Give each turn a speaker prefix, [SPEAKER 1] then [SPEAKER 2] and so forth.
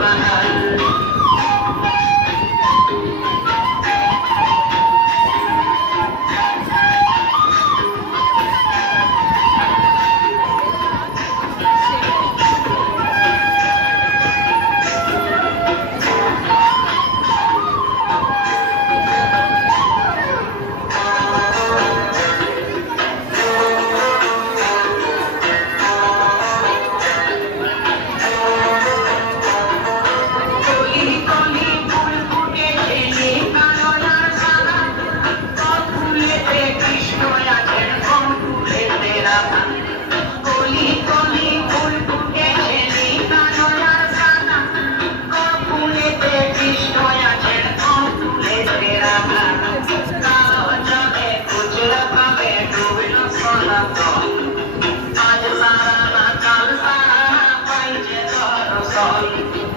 [SPEAKER 1] Bye. Thank you.